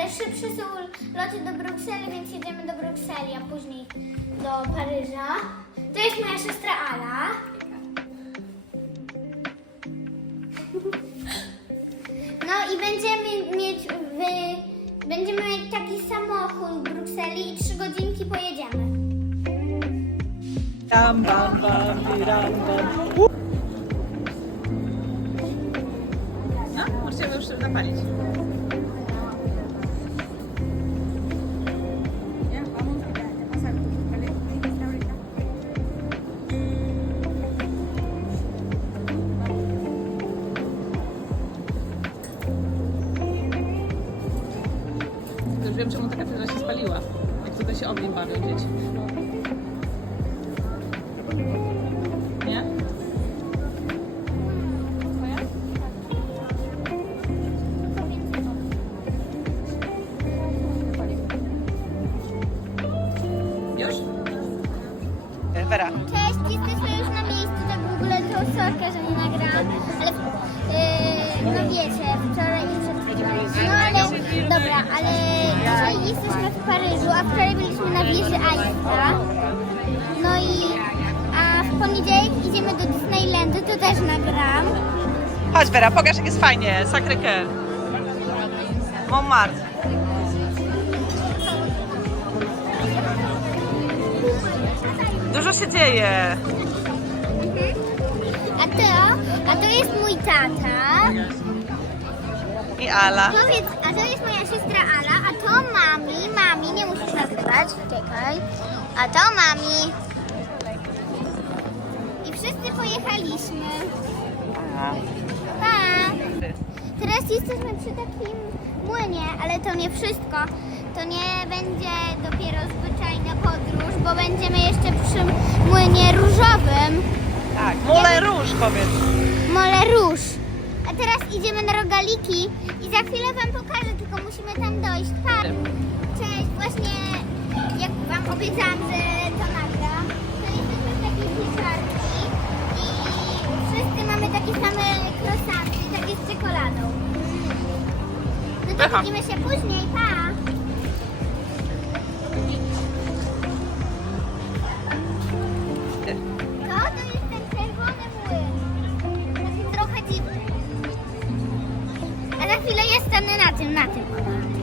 ale szybsze są loty do Brukseli, więc jedziemy do Brukseli, a później do Paryża. To jest moja siostra Ala. No i będziemy mieć w, będziemy mieć taki samochód w Brukseli i trzy godzinki pojedziemy. Bam, bam, bam, biram, bam. No, możemy już zapalić. Wiem, czemu ta katedra się spaliła. Jak tutaj się ogień bawią dzieci. A wczoraj byliśmy na wieży Eiffla. No i, a w poniedziałek idziemy do Disneylandu, to też nagram. Chodź Wera, pokaż jak jest fajnie. Sacré-Cœur. Montmartre. Dużo się dzieje. A to, a to jest mój tata. I Ala. Powiedz, a to jest moja siostra Ala, a to nie nagrywać, czekaj. A to mami. I wszyscy pojechaliśmy. Pa! Teraz jesteśmy przy takim młynie, ale to nie wszystko. To nie będzie dopiero zwyczajna podróż, bo będziemy jeszcze przy młynie różowym. Tak. Moulin Rouge powiedz. Mole Róż. A teraz idziemy na rogaliki i za chwilę wam pokażę, tylko musimy tam dojść. Pa. Cześć, właśnie obiecałam, że to nagram, to jesteśmy w takiej pieczarki i wszyscy mamy takie same croissanty, takie z czekoladą. No to Aha. widzimy się później, pa! To, to jest ten czerwony młyn. Taki trochę dziwny. A za chwilę stanę na tym, na tym.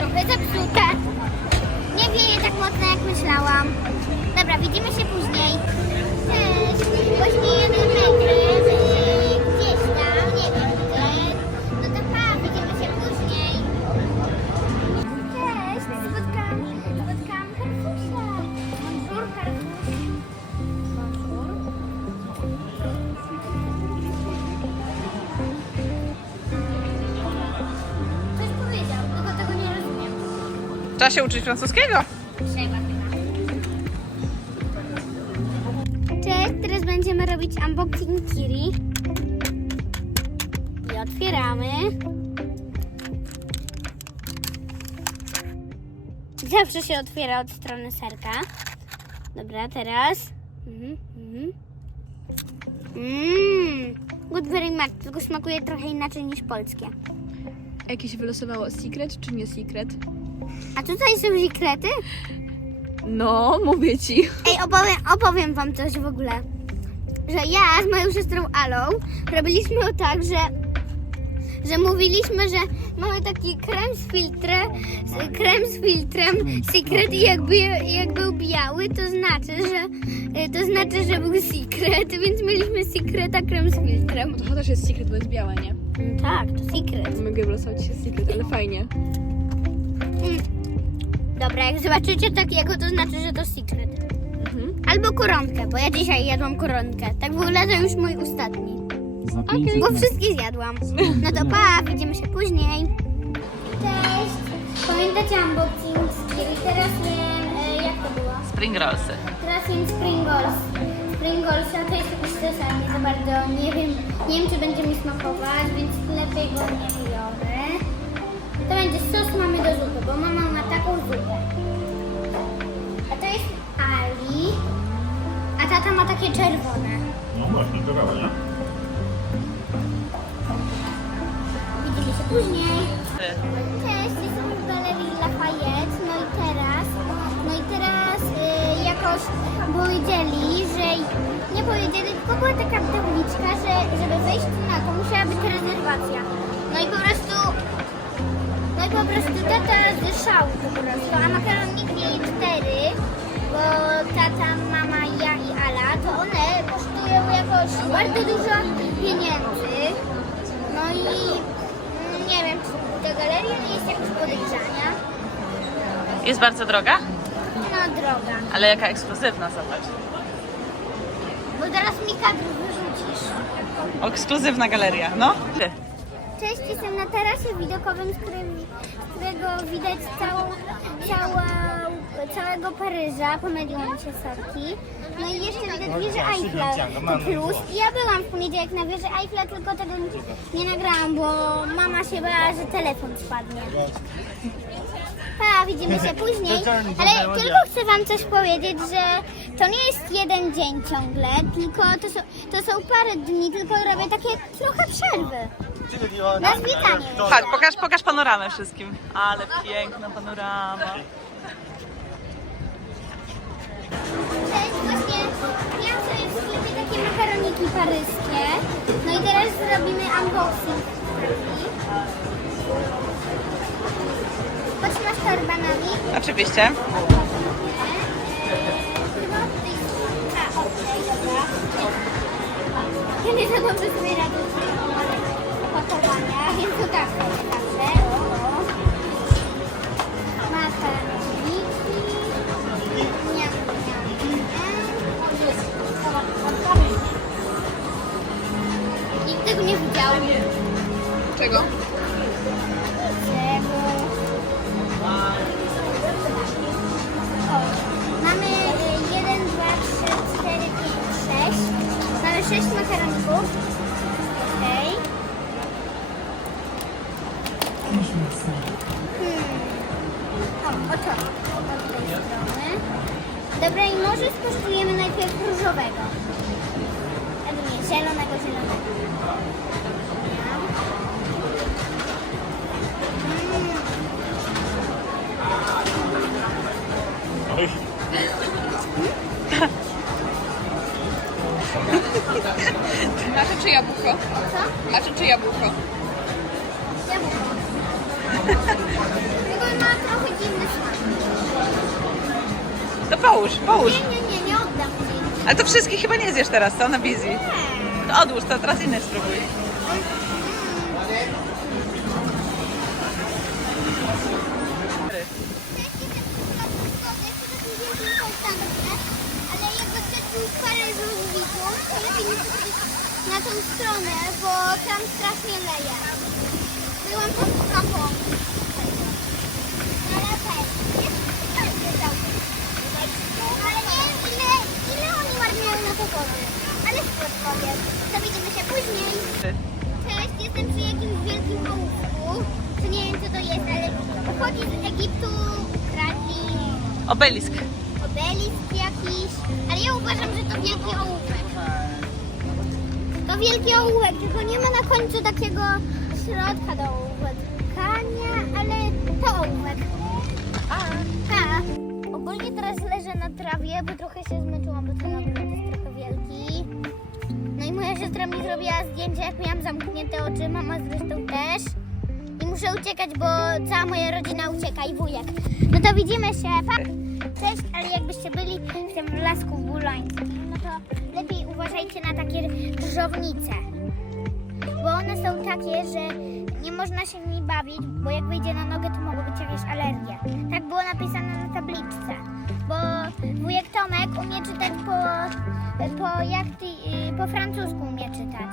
Trochę zepsute. Nie wieje tak mocno jak myślałam. Dobra, widzimy się później. Trzeba się uczyć francuskiego. Cześć, teraz będziemy robić unboxing Kiri. I otwieramy. Zawsze się otwiera od strony serka. Dobra, teraz. Mhm, mhm. Mmm, good very much, tylko smakuje trochę inaczej niż polskie. Jakieś wylosowało secret czy nie secret? A tutaj są sekrety? No, mówię ci. Ej, opowiem, opowiem wam coś w ogóle. Że ja z moją siostrą Alą robiliśmy tak, że, że mówiliśmy, że mamy taki krem z filtrem, z- krem z filtrem secret i jakby, jak był biały, to znaczy, że to znaczy, że był secret, więc mieliśmy secreta krem z filtrem. To też jest secret, bo jest białe, nie? Tak, to secret. Mogę wylosować się secret, ale fajnie. Dobra, jak zobaczycie takiego, to znaczy, że to secret. Mhm. Albo koronkę, bo ja dzisiaj jadłam koronkę. Tak w ogóle to już mój ostatni. Za Bo wszystkie zjadłam. No to pa, widzimy się później. Cześć! Pamiętacie unboxing? Czyli teraz jem, e, jak to było? Spring Rollsy. Teraz jem Springles. Springlesa to jest jakiś sos, ale nie za bardzo nie wiem, nie wiem czy będzie mi smakować, więc lepiej go nie biorę. To będzie sos mamy do zupy, bo mama ma taką zupę. A to jest Ali. A tata ma takie czerwone. No właśnie, to prawda, nie? Widzimy się później. Cześć, jestem w Galerii Lafayette. No i teraz, no i teraz y, jakoś powiedzieli, że nie powiedzieli, tylko była taka tabliczka, że żeby wejść na to musiała być rezerwacja. No i po prostu, no i po prostu tata z szału po prostu, a makaroniki cztery, bo tata, mama, ja i Ala, to one kosztują jakoś bardzo dużo pieniędzy. No i mm, nie wiem, czy ta galeria nie jest jakaś podejrzania. Jest bardzo droga, No droga. ale jaka ekskluzywna, zobacz. Bo teraz mi kadr wyrzucisz. Ekskluzywna galeria, no. Ty. Cześć, jestem na tarasie widokowym, z, którym, z którego widać całą, cała, całego Paryża. Pomyliłam się sorki. No i jeszcze widać wieżę Eiffla. To plus. I ja byłam w poniedziałek na wieży Eiffla, tylko tego nie nagrałam, bo mama się bała, że telefon spadnie. Pa, widzimy się później. Ale tylko chcę wam coś powiedzieć, że to nie jest jeden dzień ciągle, tylko to są, to są parę dni, tylko robię takie trochę przerwy. Na zwiedzanie. Chodź, pokaż, pokaż panoramę wszystkim. Ale piękna panorama. Cześć, właśnie miałam sobie w sklepie takie makaroniki paryskie. No i teraz zrobimy unboxing. Chodź masz torbanami. Oczywiście. Ja nie za dobrze sobie radzę z tego pakowania, może skosztujemy najpierw różowego. Albo nie, zielonego, zielonego. To połóż, połóż. Nie, nie, nie, nie oddam ci. Ale to wszystkich chyba nie zjesz teraz, co? Na wizji. Nie. To odłóż, to teraz inne spróbuj. Ale z to lepiej nie na tą stronę, bo tam strasznie leje. Byłam pod stopą. Ale też, jest każdy całkiem. Ale nie wiem ile, ile oni to wody. Ale sport powiem. To widzimy się później. Cześć, jestem przy jakimś wielkim ołówku. To nie wiem co to jest, ale pochodzi z Egiptu, Kracji, Obelisk. obelisk jakiś. Ale ja uważam, że to wielki ołówek. To wielki ołówek, tylko nie ma na końcu takiego środka do ołówkania, ale to ołówek. Tak. Ogólnie teraz leżę na trawie, bo trochę się zmęczyłam, bo ten ogród siostra mi zrobiła zdjęcie, jak miałam zamknięte oczy, mama zresztą też. I muszę uciekać, bo cała moja rodzina ucieka i wujek. No to widzimy się, pa! Cześć, ale jakbyście byli w tym lasku bulańskim, no to lepiej uważajcie na takie krzyżownice. Bo one są takie, że nie można się nimi bawić, bo jak wyjdzie na nogę, to mogą być jakieś alergie. Tak było napisane na tabliczce. Bo wujek Tomek umie czytać po, po, jak ty, y, po francusku umie czytać.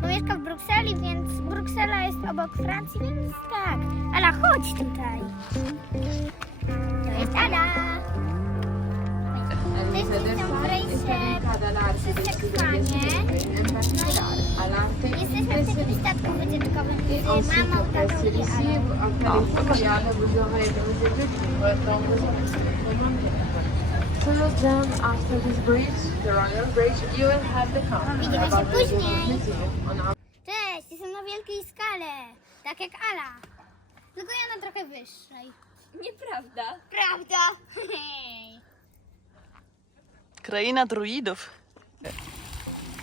Bo mieszka w Brukseli, więc Bruksela jest obok Francji, więc tak. Ala, chodź tutaj. To jest Ala. To jest tam Grace przy Sekwanie. No i jesteśmy w takim statku wycieczkowym z mamą, tatą i Alą. So then after this bridge, the royal bridge, you will have the car. Widzimy się później. Cześć, jestem na wielkiej skale. Tak jak Ala. Tylko ja na trochę wyższej. Nieprawda. Prawda? Kraina druidów.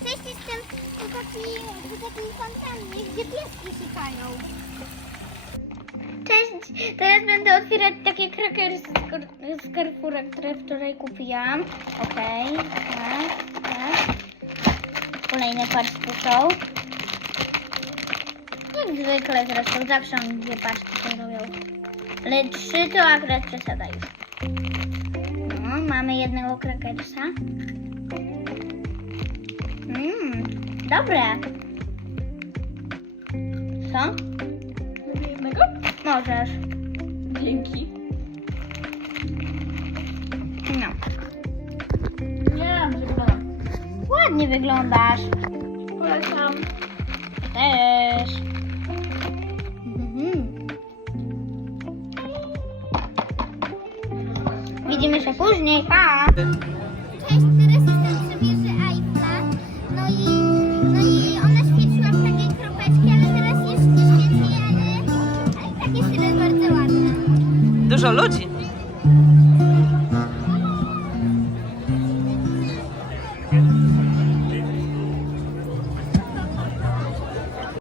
Cześć, jestem tu taki, tu takiej fontannie, gdzie pieski sikają. Cześć, teraz będę otwierać takie krakery z, z Carrefoura, które wczoraj kupiłam. Okej, tak, tak. Kolejne paczki są. Jak zwykle zresztą, zawsze oni dwie paczki się robią. Ale trzy to akurat przesada już. No, mamy jednego krakersa. Mmm, dobre. Co? Możesz. Dzięki. No. Nie, przekonam. Ładnie wyglądasz. Polecam. Też. Mhm. Widzimy się później. Pa! Dużo ludzi.